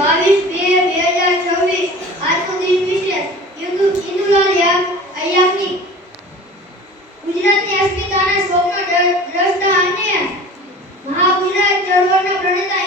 22/2/2026 આજનો દિન વિશે ઇન્દુલાલ યાજ્ઞિક ગુજરાતની અસ્મિતાના સ્વપ્ન દ્રષ્ટા અને મહાગુજરાત ચળવળના પ્રણેતા